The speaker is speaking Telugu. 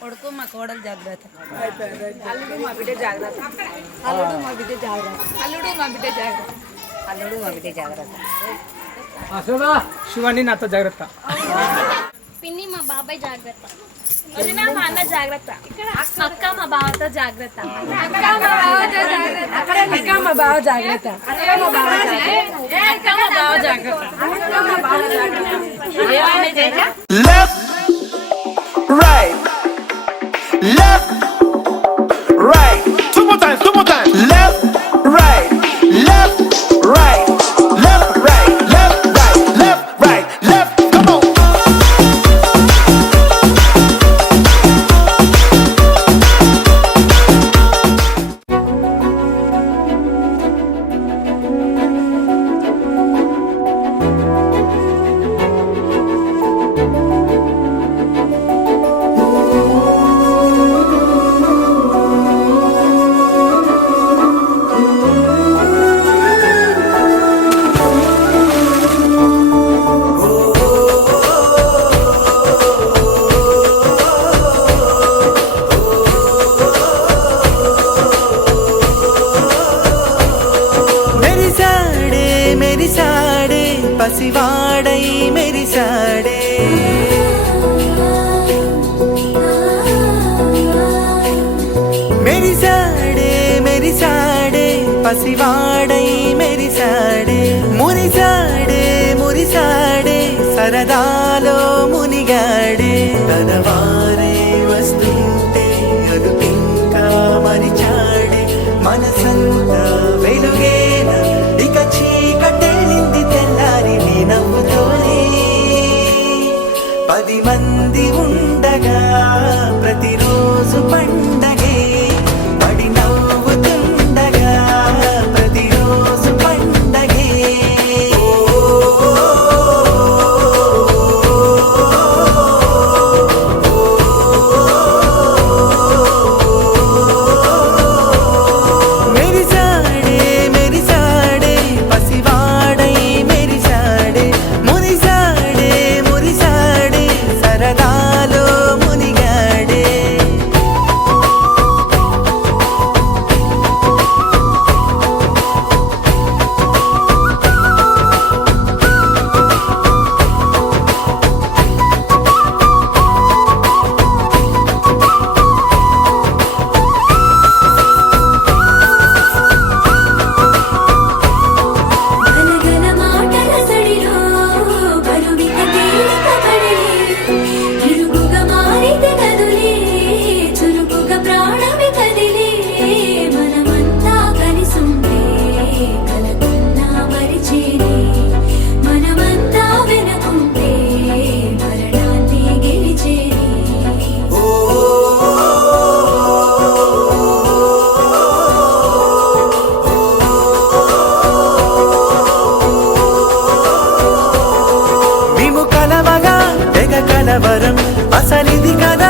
కొడుకు మా కోడలు జాగ్రత్త. అల్లుడు మా బిడ్డ జాగ్రత్త. అల్లుడు మా బిడ్డ జాగ్రత్త. అల్లుడు మా బిడ్డ జాగ్రత్త. అల్లుడు మా బిడ్డ జాగ్రత్త. శివాని నాతో జాగ్రత్త. పిన్ని మా బాబాయ్ జాగ్రత్త. వదిన మా అన్న జాగ్రత్త. అక్క మా బావతో జాగ్రత్త. అక్క మా బావతో జాగ్రత్త. అక్క మా బావ జాగ్రత్త. అక్క మా బావ జాగ్రత్త. అక్క మా బావ జాగ్రత్త. అక్క మా బావ జాగ్రత్త. Left, right, left, right. Two more times, two more times. Left, right, left, right, left, right, left, right, left, right, left. Come on. मेरी साड़े पसिवाड़ई मेरी साड़े मेरी साड़े पसिवाड़ई मेरी साड़े मुरी साड़े सरदालो मुनिगाड़े तनवारे वस्तुंटे अदु इंका मरिचाड़े मनसंता वेलुगेना इक చీకటెళ్ళింది తెల్లారి నీ నవ్వుతోనే 10 మంది ఉండగా ప్రతిరోజు పండగే పడి నవ్వుతుండగా ప్రతిరోజు పండగే కలవరం అసలిది కదా